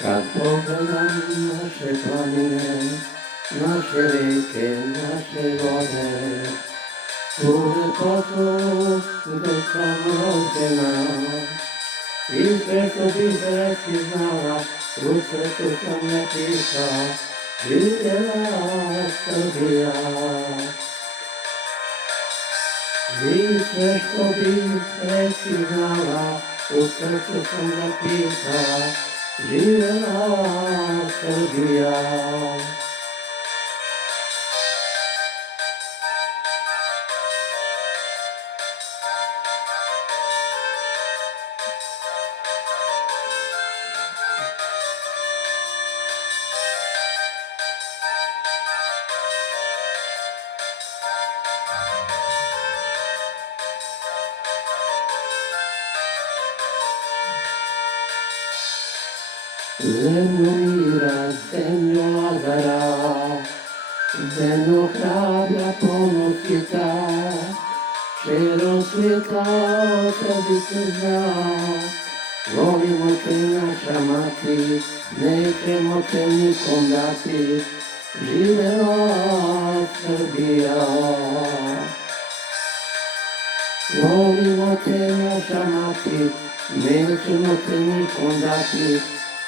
Kad pogledam naše planine, naše reke, naše gore, tu lepotu gde sam rođena, i sve što bih reći znala, u srcu sam napisala, živjela Srbija. I sve što bih reći znala, u srcu sam napisala, živjela Srbija. Zemlju mira, zemlju Lazara, zemlju hrabra ponosita, širom svijeta o tebi se zna. Volimo te naša mati, nećemo te nikom dati, živela Srbija. Volimo te naša mati, nećemo te nikom dati,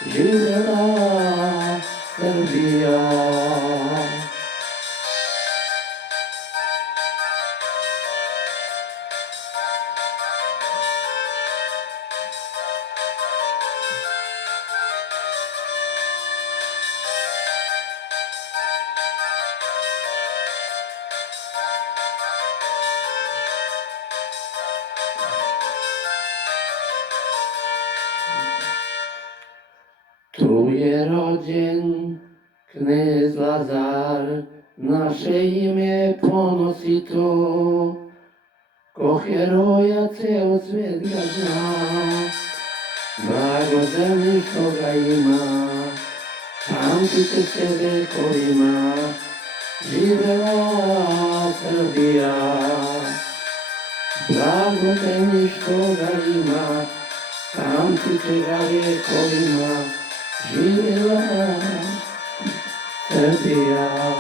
živjela Srbija. Tu je rođen knez Lazar, naše ime ponosito, ko heroja ceo svet ga zna, blago zemlji što ga ima, pamtite se vekovima, živela Srbija. Blago zemlji što ga ima, pamtite ga vekovima, živjela Srbija.